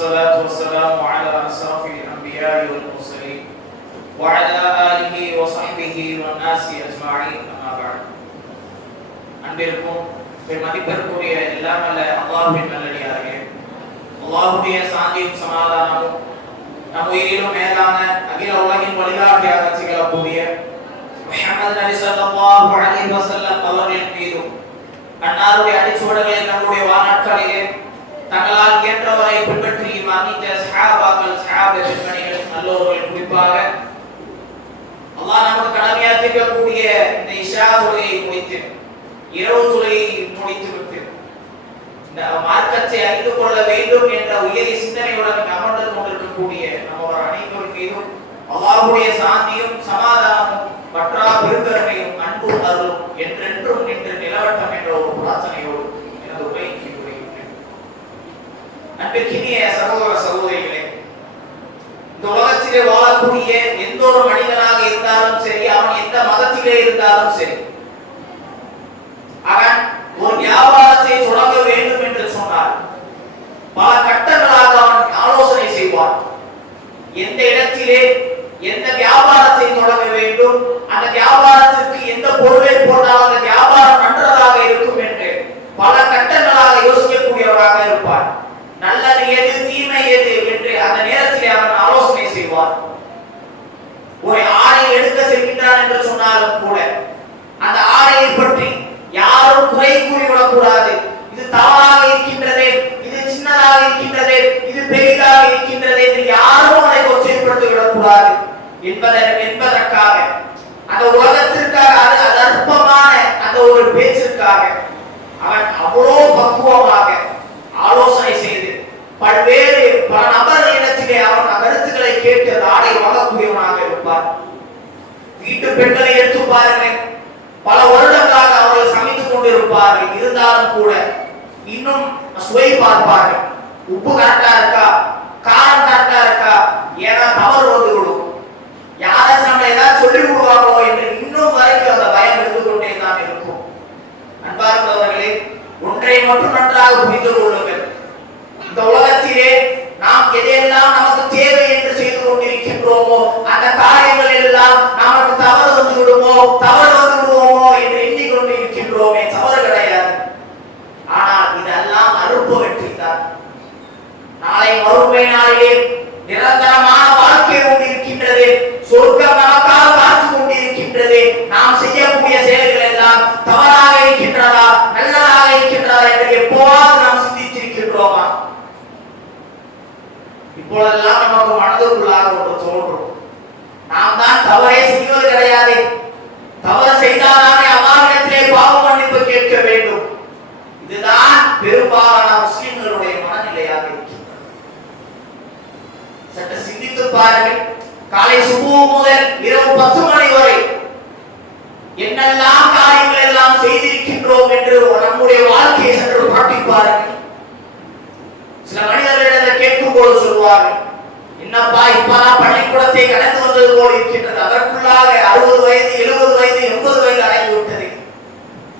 والصلاة والسلام على أشرف الأنبياء والمرسلين وعلى آله وصحبه والناس أجمعين أما بعد அன்பிற்கும் பெருமதிப்பிற்குரிய எல்லாம் அல்ல அல்லாஹ்வின் நல்லடியார்களே அல்லாஹ்வுடைய சாந்தியும் சமாதானமும் நம் உயிரிலும் மேலான அகில உலகின் வழிகாட்டியாக திகழக்கூடிய முஹம்மது நபி ஸல்லல்லாஹு அலைஹி வஸல்லம் அவர்களின் மீதும் அன்னாருடைய அடிச்சுவடுகளை நம்முடைய வாழ்நாட்களிலே தங்களால் இயன்றவரை பின்பற்றி மன்னித்த சஹாபாக்கள் சஹாப பெண்மணிகள் நல்லோர்கள் குறிப்பாக அல்லாஹ் நமக்கு கடமையாற்றிருக்கக்கூடிய இந்த இஷா தொழுகையை முடித்து இரவு தொழுகையை முடித்து விட்டு இந்த மார்க்கத்தை அறிந்து கொள்ள வேண்டும் என்ற உயரிய சிந்தனையுடன் அமர்ந்து கொண்டிருக்கக்கூடிய நம்ம அனைவரும் மீதும் அல்லாஹுடைய சாந்தியும் சமாதானமும் பற்றா பெருங்கருணையும் அன்பும் அருளும் என்றென்றும் நின்று நிலவட்டம் என்ற ஒரு பிரார்த்தனையோடு அன்பிற்கினிய சகோதர சகோதரிகளே இந்த உலகத்திலே வாழக்கூடிய எந்த ஒரு மனிதனாக இருந்தாலும் சரி அவன் எந்த மதத்திலே இருந்தாலும் சரி அவன் ஒரு வியாபார தொடங்க வேண்டும் என்று சொன்னார் பல கட்டங்களாக அவன் ஆலோசனை செய்வான் எந்த இடத்திலே எந்த வியாபாரத்தை தொடங்க வேண்டும் அந்த வியாபாரத்திற்கு எந்த பொருளை போட்டால் அந்த வியாபாரம் நன்றதாக இருக்கும் என்று பல கட்டங்களாக யோசிக்கக்கூடியவராக இருப்பார் நல்லது எது தீமை எது என்று அந்த நேரத்திலே அவன் ஆலோசனை செய்வான் ஒரு ஆடை எடுக்க செல்கின்றான் என்று சொன்னாலும் கூட அந்த ஆடையை பற்றி யாரும் குறை கூறிவிடக் இது தவறாக இருக்கின்றதே இது சின்னதாக இருக்கின்றது இது பெரிதாக இருக்கின்றது என்று யாரும் அதை கொச்சைப்படுத்தி விடக்கூடாது என்பதற்கு என்பதற்காக அந்த உலகத்திற்காக அது அது அற்பமான அந்த ஒரு பேச்சிற்காக அவன் அவ்வளோ பக்குவமாக ஆலோசனை செய்து பல்வேறு பல நபர்களிடத்திலே அவன் கருத்துக்களை கேட்டு அந்த ஆடை வாங்கக்கூடியவனாக இருப்பார் வீட்டு பெண்களை எடுத்து பாருங்கள். பல வருடங்களாக அவர்கள் சமைத்துக் கொண்டிருப்பார்கள். இருந்தாலும் கூட இன்னும் சுவை பார்ப்பார்கள். உப்பு கரெக்டா இருக்கா? காரம் கரெக்டா இருக்கா? ஏன்னா தவறு வந்து விடும் யாராச்சும் நம்ம ஏதாவது சொல்லி விடுவாங்களோ என்று இன்னும் வரைக்கும் அந்த பயம் இருந்து கொண்டே தான் இருக்கும். அன்பார்ந்தவர்களே ஒன்றை மட்டும் நன்றாக புரிந்து கொள்ளுங்கள். இந்த உலகத்திலே நாம் எதையெல்லாம் நமக்கு தேவை என்று செய்து கொண்டிருக்கின்றோமோ அந்த காரியங்கள் எல்லாம் நமக்கு தவறு வந்து விடுமோ தவறு வந்து விடுவோமோ என்று எண்ணிக்கொண்டு இருக்கின்றோமே தவறு கிடையாது ஆனால் இதெல்லாம் அறுப்பு வெற்றி தான் நாளை மறுமை நாளிலே நிரந்தரமான வாழ்க்கை கொண்டிருக்கின்றது சொர்க்கம் நமக்காக காத்து கொண்டு இருக்கின்றது நாம் செய்யக்கூடிய செயல்கள் எல்லாம் தவறாக இருக்கின்றதா நல்லதாக இருக்கின்றதா என்று எப்போவாவது நாம் சிந்தித்திருக்கின்றோமா? இப்பொழுதெல்லாம் நமக்கு மனதுக்குள்ளாக ஒன்று தோன்றும். நாம் தான் தவறே செய்வது கிடையாது. தவறு செய்தால்தானே அல்லாஹ்விடத்திலே பாவ மன்னிப்பு கேட்க வேண்டும் இதுதான் பெரும்பாலான முஸ்லிம்களுடைய மனநிலையாக இருக்கின்றது சற்று சிந்தித்து பாருங்கள் காலை சுபு முதல் இரவு பத்து மணி வரை என்னெல்லாம் காரியங்கள் எல்லாம் செய்திருக்கின்றோம் என்று நம்முடைய வாழ்க்கையை சற்று புரட்டி பாருங்கள் சில மனிதர்களிடம் கேட்கும் போது சொல்வார்கள் என்னப்பா இப்பதான் பள்ளிக்கூடத்தை கடந்து வந்தது போல் இருக்கின்றது. அதற்குள்ளாக அறுபது வயது எழுபது வயது எண்பது வயது அடைந்து விட்டது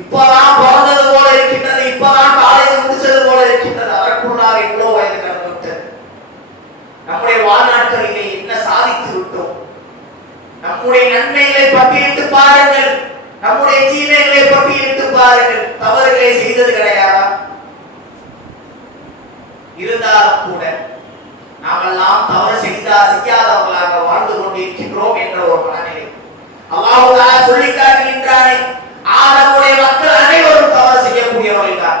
இப்பதான் பிறந்தது போல இருக்கின்றது இப்பதான் காலேஜ் முடிச்சது போல இருக்கின்றது அதற்குள்ளாக எவ்வளவு வயது கடந்து விட்டது நம்முடைய வாழ்நாட்களிலே என்ன சாதித்து விட்டோம் நம்முடைய நன்மைகளை பட்டியலிட்டு பாருங்கள். நம்முடைய தீமைகளை பட்டியலிட்டு பாருங்கள். தவறுகளை செய்தது கிடையாதா? இருந்தாலும் கூட நாமெல்லாம் தவறு செய்தா செய்யாதவர்களாக வாழ்ந்து கொண்டிருக்கின்றோம் என்ற ஒரு மனநிலை. அல்லாஹ் தஆலா சொல்லி காட்டுகின்றானே ஆதமுடைய மக்கள் அனைவரும் தவறு செய்யக்கூடியவர்கள் தான்.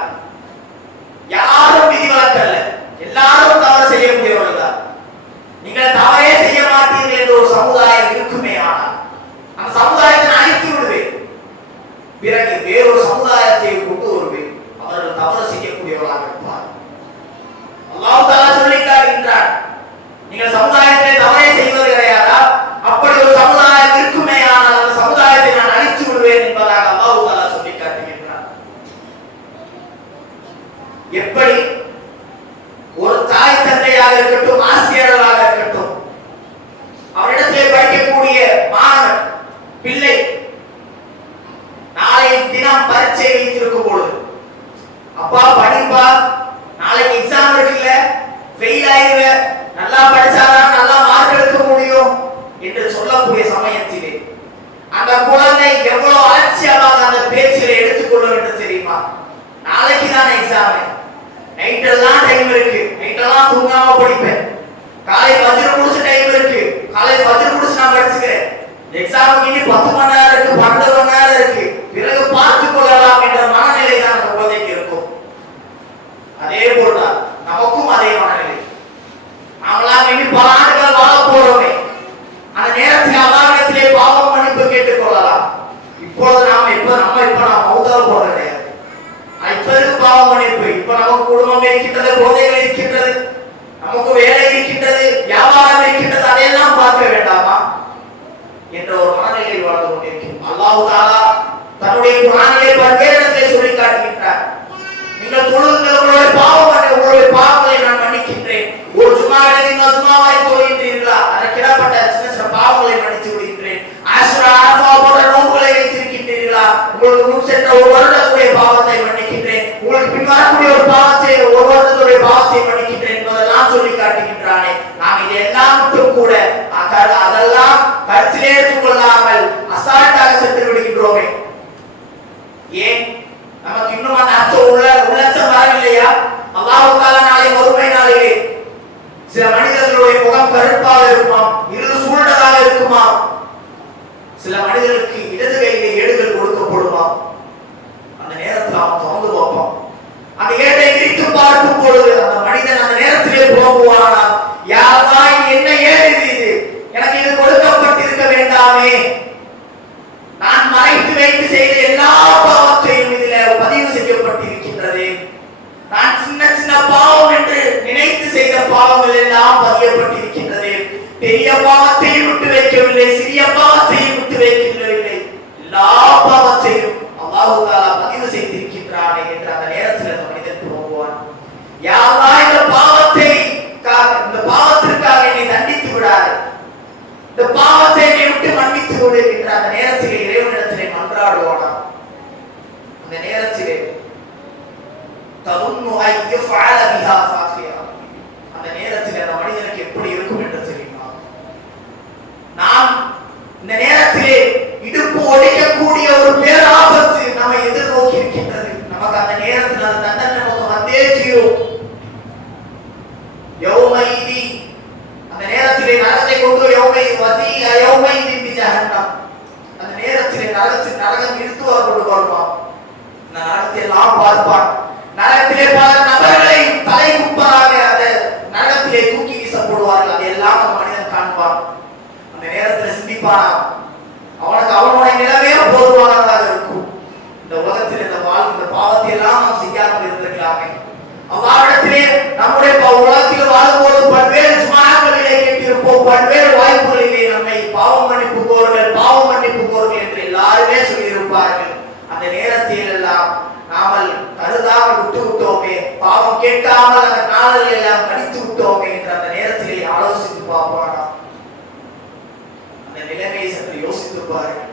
பசியோடு இருக்கின்ற அந்த நேரத்திலே இறைவனிடத்திலே மன்றாடுவானாம் அந்த நேரத்திலே தவுன்னு பாவம் கேட்காமல் அந்த நாளில் எல்லாம் படித்து விட்டோம் என்ற அந்த நேரத்திலே ஆலோசித்து பார்ப்பானா? அந்த நிலைமையை சற்று யோசித்து பாருங்கள்.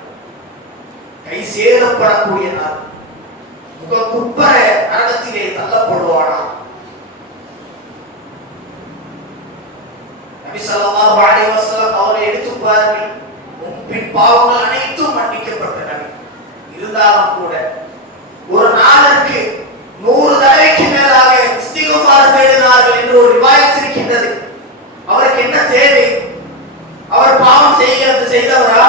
கை சேதப்படக்கூடிய நாள். முக குப்பர நரகத்திலே தள்ளப்படுவானா? நபி ஸல்லல்லாஹு அலைஹி வஸல்லம் அவரை எடுத்து பாருங்கள். முன்பின் பாவங்கள் அனைத்தும் மன்னிக்கப்பட்டன. இருந்தாலும் கூட ஒரு நாளுக்கு நூறு தடவைக்கு மேலாக இஸ்திகுபார் தேடினார்கள் என்று ஒரு விவாதித்திருக்கின்றது. அவருக்கு என்ன தேவை? அவர் பாவம் செய்கிறது செய்தவரா?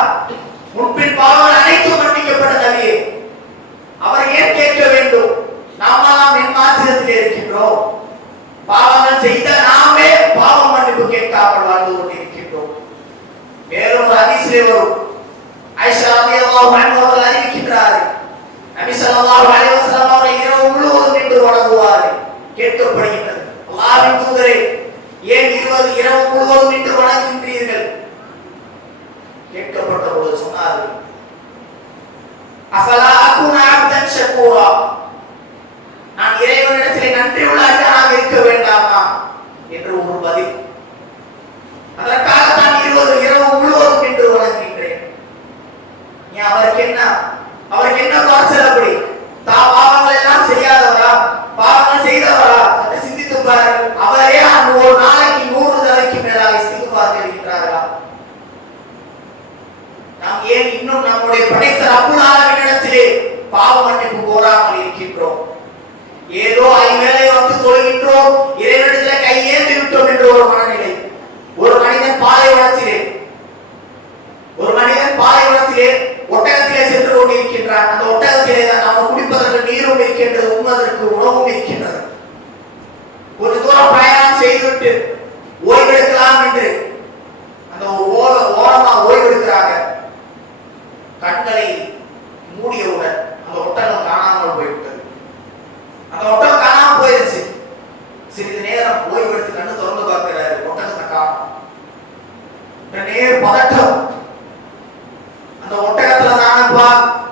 ஷக்கூரா நான் இறைவனிடத்தில் நன்றி உள்ளாக இருக்க வேண்டாமா? என்று ஒரு பதில். அதற்காக தான் இருபது இரவு முழுவதும் என்று வழங்குகின்றேன் நீ அவருக்கு என்ன அவருக்கு என்ன பார்சல் அப்படி தாவா know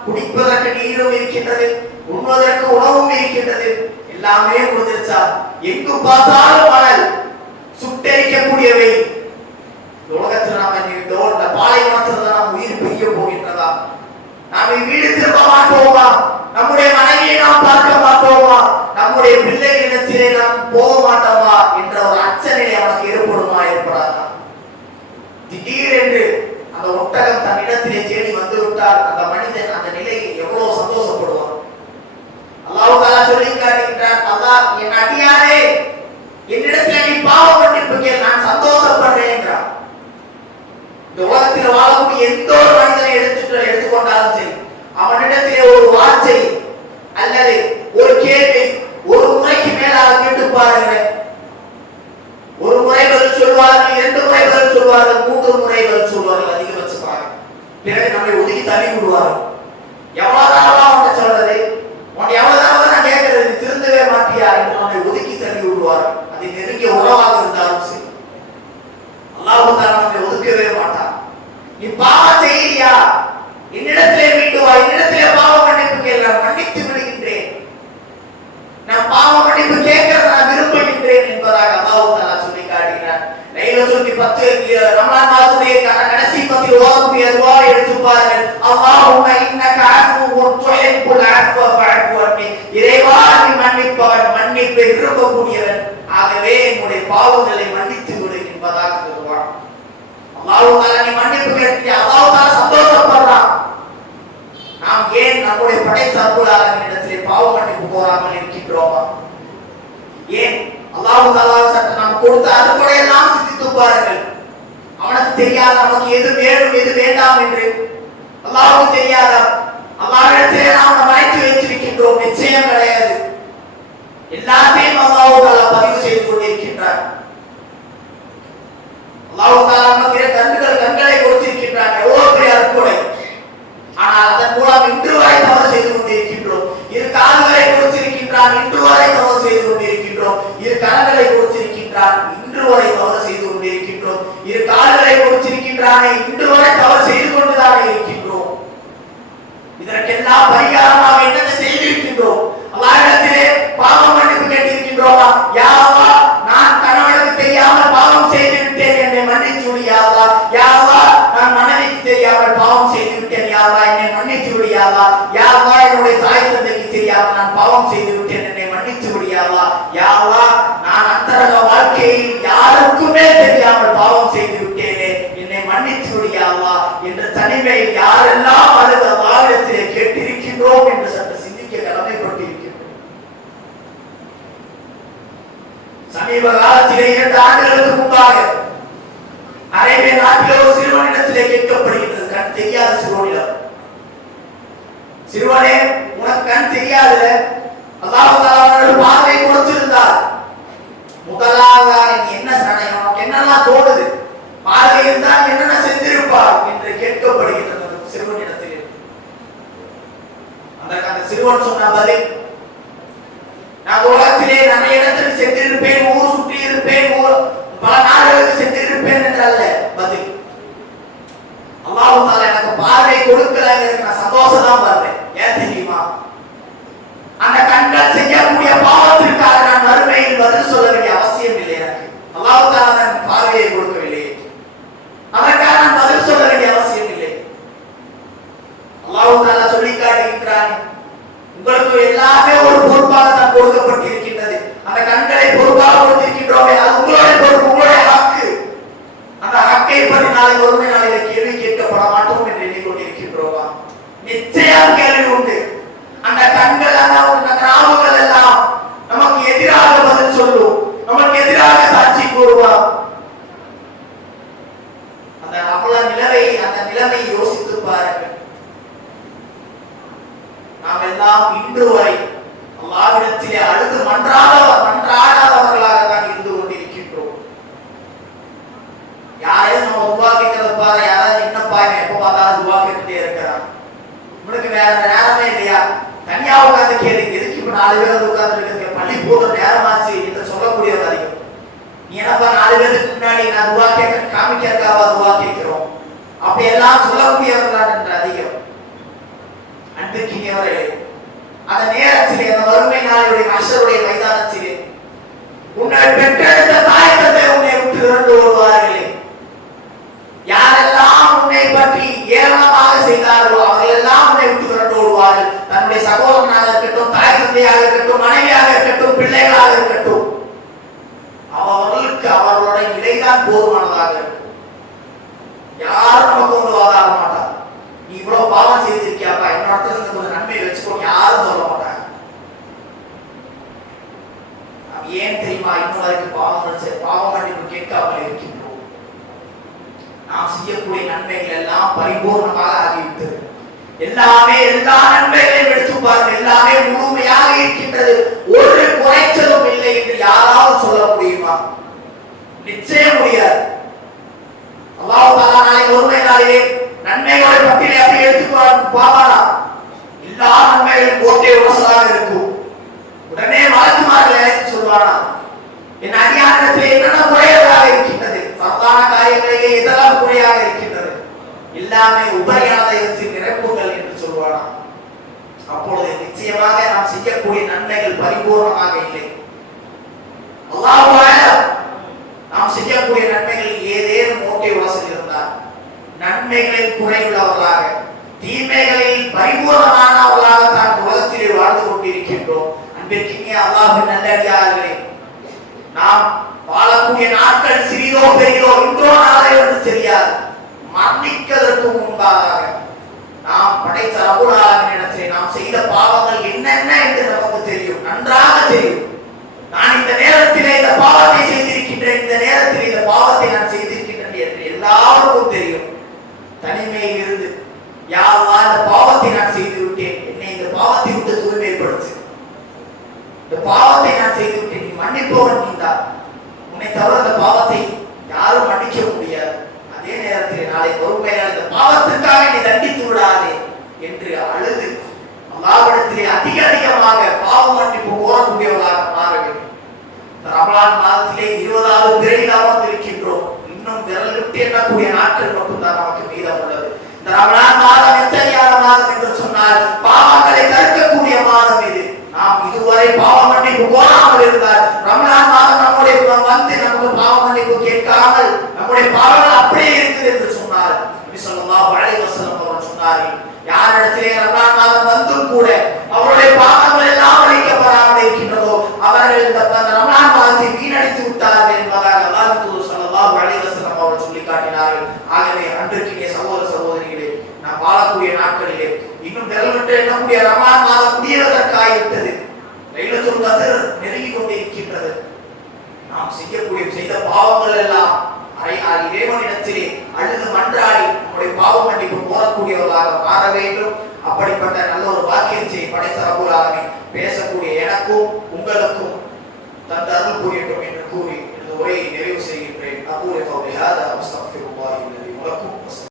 குடிப்பதற்கு நீரும் இருக்கின்றது உண்பதற்கு உணவும் இருக்கின்றது. எல்லாமே முடிஞ்சிருச்சா எங்கு பார்த்தாலும் மணல் சுட்டரிக்கக்கூடியவை. உலகத்தில் நாம் இருக்கிறோம் இந்த பாலைவனத்தில் தான் நாம் உயிர் பிரிய போகின்றதா நாம் வீடு திரும்ப மாட்டோமா நம்முடைய மனைவியை நாம் பார்க்க மாட்டோமா நம்முடைய பிள்ளைகளிடத்திலே நாம் போக மாட்டோமா என்ற ஒரு அச்சநிலை அவனுக்கு ஏற்படுமா ஏற்படாதா திடீரென்று அந்த ஒட்டகம் தன்னிடத்திலே தேடி வந்து விட்டால் அந்த மனிதன் அந்த நிலையில் எவ்வளவு சந்தோஷப்படுவான் அல்லாஹ் தாலா சொல்லி காட்டுகின்றான் அல்லாஹ் என் அடியாரே என்னிடத்தில் நீ பாவ மன்னிப்பு நான் சந்தோஷப்படுறேன் இந்த உலகத்தில் வாழக்கூடிய எந்த ஒரு மனிதனை எடுத்துட்டு எடுத்துக்கொண்டாலும் சரி அவனிடத்திலே ஒரு வார்த்தை அல்லது ஒரு கேள்வி ஒரு முறைக்கு மேலாக கேட்டு பாருங்கள். ஒரு முறை பதில் சொல்வார்கள் இரண்டு முறை பதில் சொல்வார்கள் மூன்று முறை பதில் சொல்வார்கள் அதிகபட்சமாக. பிறகு நம்மை ஒதுக்கி தள்ளி விடுவார்கள். எவ்வளவுதான் அவன் சொல்றது? உன் எவ்வளவுதான் நான் கேட்கறது? திருந்தவே மாட்டியா? என்று நம்மை ஒதுக்கி தள்ளி விடுவார்கள். அது நெருங்கிய உறவாக அல்லாஹ் நம்மை ஒதுக்கவே மாட்டான். நீ பாவம் செய்யறியா? என்னிடத்திலே மீண்டு வா. என்னிடத்திலே பாவ மன்னிப்பு கேள். நான் மன்னித்து விடுகின்றேன். நான் பாவ மன்னிப்பு கேட்கிறத நான் விரும்புகின்றேன் என்பதாக அல்லாஹ் தஆலா சொல்லி காட்டுகிறார் சொல்லி பத்து ரமலான் மாசுடைய கடைசி பத்தி ஓதக்கூடிய துவா எடுத்து பாருங்கள். அல்லாஹும்ம இன்னக அஃபுவுன் துஹிப்புல் அஃவ ஃபஅஃபு அன்னி இறைவா நீ மன்னிப்பவன் மன்னிப்பை விரும்பக்கூடியவன். ஆகவே என்னுடைய பாவங்களை மன்னித்து விடு என்பதாக துவா நீ மன்னிப்பு கேட்டியா அல்லாஹ் சந்தோஷப்படுறான். நாம் ஏன் நம்முடைய படைத்த பாவ மன்னிப்பு இருக்கின்றோமா ஏன்? அல்லாஹ் தஆலா நாம் கொடுத்த எல்லாம் சிந்தித்து பாருங்கள். அவனுக்கு தெரியாத நமக்கு எது வேணும் எது வேண்டாம் என்று. அல்லாஹ்வுக்கு தெரியாதா அல்லாஹ்விடத்திலே நாம் மறைத்து வைத்திருக்கின்றோம். நிச்சயம் கிடையாது. எல்லாத்தையும் அல்லாஹ் பதிவு செய்து கொண்டிருக்கின்றார் அல்லாஹ் நமக்கு இரு கண்கள் கண்களை கொடுத்திருக்கின்றார் எவ்வளவு பெரிய அருள்கொடை ஆனால் அதன் மூலம் இன்று வரை தவறு செய்து கொண்டிருக்கின்றோம் இரு கால்களை கொடுத்திருக்கின்றான் இன்று வரை தவறு செய்து கொண்டிருக்கின்றோம். இரு கரங்களை கொடுத்திருக்கின்றார் இன்று வரை தவறு செய்து கொண்டிருக்கின்றோம். இரு கால்களை கொடுத்திருக்கின்றானே இன்று வரை தவறு செய்து கொண்டுதானே இருக்கின்றோம். இதற்கெல்லாம் பரிகாரம் சமீப காலத்திலே இரண்டு ஆண்டுகளுக்கு முன்பாக அரேபிய நாட்டிலே ஒரு சிறுவனிடத்திலே கேட்கப்படுகின்றது. கண் தெரியாத சிறுவனிடம். சிறுவனே உனக்கு கண் தெரியாதுல? அல்லாஹ் தஆலா உனக்கு பார்வை கொடுத்திருந்தார். முதலாவதாக நீ என்ன சடை உனக்கு என்னெல்லாம் தோணுது? பார்வை இருந்தால் என்னென்ன செஞ்சிருப்பார்? என்று கேட்கப்படுகின்றது அந்த சிறுவனிடத்திலே. அந்த அந்த சிறுவன் சொன்ன பதில் நான் உலகத்திலே நிறைய இடத்துக்கு சென்றிருப்பேன் ஊர் சுற்றி Meter a pele no நீ நேரமாச்சு என்று சொல்லக்கூடியவங்க அதிகம் ஏன்னாப்பா நாலு பேருக்கு முன்னாடி நான் துவா கேட்க காமிக்கிறதுக்காக துவா கேட்கிறோம் அப்படி எல்லாம் சொல்லக்கூடியவர்களான் என்று அதிகம் அன்பிற்கினியவர்களே அந்த நேரத்திலே அந்த வறுமை நாளுடைய அஷருடைய மைதானத்திலே உன்னை பெற்றெடுத்த தாய் தந்தை உன்னை விட்டு இறந்து வருவார்களே யாரெல்லாம் உன்னை பற்றி ஏளனமாக செய்தார்களோ அவர்கள் எல்லாம் உன்னை சகோதரனாக இருக்கட்டும் தாய் தந்தையாக இருக்கட்டும் மனைவியாக இருக்கட்டும் பிள்ளைகளாக இருக்கட்டும் அவர்களுக்கு அவர்களுடைய நிலைதான் போதுமானதாக இருக்கும். யாரும் நமக்கு ஒன்று வாதாட மாட்டார். நீ இவ்வளவு பாவம் செய்திருக்கியாப்பா என்னோட இருந்து கொஞ்சம் நன்மையை வச்சுக்கோ யாரும் சொல்ல மாட்டாங்க நாம் ஏன் தெரியுமா இன்னும் வரைக்கும் பாவம் செய்- பாவம் கண்டிப்பு கேட்காமல் இருக்கின்றோம்? நாம் செய்யக்கூடிய நன்மைகள் எல்லாம் பரிபூர்ணமாக ஆகிவிட்டது. எல்லாமே எல்லா நன்மைகளையும் எடுத்து எல்லாமே முழுமையாக இருக்கின்றது. ஒரு குறைச்சலும் இல்லை என்று யாராவது சொல்ல முடியுமா? நிச்சயம் முடியாது. அல்லாஹ் தஆலா நாளை ஒருமை நாளிலே நன்மைகளை பட்டியலை அப்படி எடுத்துக்கொள்ள பார்ப்பாரா எல்லா நன்மைகளும் கோட்டை வசதாக இருக்கும். உடனே வாழ்த்துமார்கள் அழைத்து சொல்வானா என் அதிகாரத்தில் என்னென்ன குறையதாக இருக்கின்றது? பரவான காரியங்களிலே எதெல்லாம் குறையாக இருக்கின்றது? எல்லாமே உபரியானதை வைத்து நிரப்புங்கள் என்று சொல்வானா அப்பொழுது நிச்சயமாக நாம் செய்யக்கூடிய நன்மைகள் பரிபூர்ணமாக இல்லை. அல்லாஹ் நாம் செய்யக்கூடிய நன்மைகளில் ஏதேனும் ஓட்டை வாசல் இருந்தால் நன்மைகளில் குறைவுள்ளவர்களாக தீமைகளில் பரிபூர்ணமானவர்களாக தான் உலகத்திலே வாழ்ந்து கொண்டிருக்கின்றோம். அன்பிற்கினிய அல்லாஹின் நல்லடியார்களே நாம் வாழக்கூடிய நாட்கள் சிறிதோ பெரிதோ இன்றோ நாளை என்று தெரியாது. மரணிக்கிறதுக்கு முன்பாக நாம் படைத்த ரகுலாவின் இடத்திலே நாம் செய்த பாவங்கள் என்னென்ன என்று நமக்கு தெரியும். நன்றாக தெரியும். நான் இந்த நேரத்திலே இந்த பாவத்தை செய்திருக்கின்றேன். இந்த நேரத்தில் இந்த பாவத்தை நான் செய்திருக்கின்றேன் என்று எல்லாருக்கும் தெரியும். தனிமையில் இருந்து யாவா இந்த பாவத்தை நான் செய்து விட்டேன் என்னை இந்த பாவத்தை விட்டு தூய்மைப்படுத்து. இந்த பாவத்தை நான் செய்து விட்டேன் நீ மன்னிப்பவன் நீதான் உன்னை தவிர இந்த பாவத்தை யாரும் மன்னிக்க முடியாது. அதே நேரத்தில் நாளை பொறுமையால் இந்த பாவத்திற்காக நீ தண்டித்து விடாதே. உயரதற்காயிட்டது லைலத்துல் கதர் நெருங்கி கொண்டே இருக்கின்றது நாம் செய்யக்கூடிய செய்த பாவங்கள் எல்லாம் இறைவனிடத்திலே அல்லது மன்றாடி நம்முடைய பாவம் மன்னிப்பு போறக்கூடியவர்களாக மாற வேண்டும். அப்படிப்பட்ட நல்ல ஒரு பாக்கியத்தை படைத்த ரபுலாகவே பேசக்கூடிய எனக்கும் உங்களுக்கும் தந்த அருள் புரியட்டும் என்று கூறி இந்த உரையை நிறைவு செய்கின்றேன். அபூரை கௌரி ஹாதா முஸ்தபிர் உபாஹி உலகும்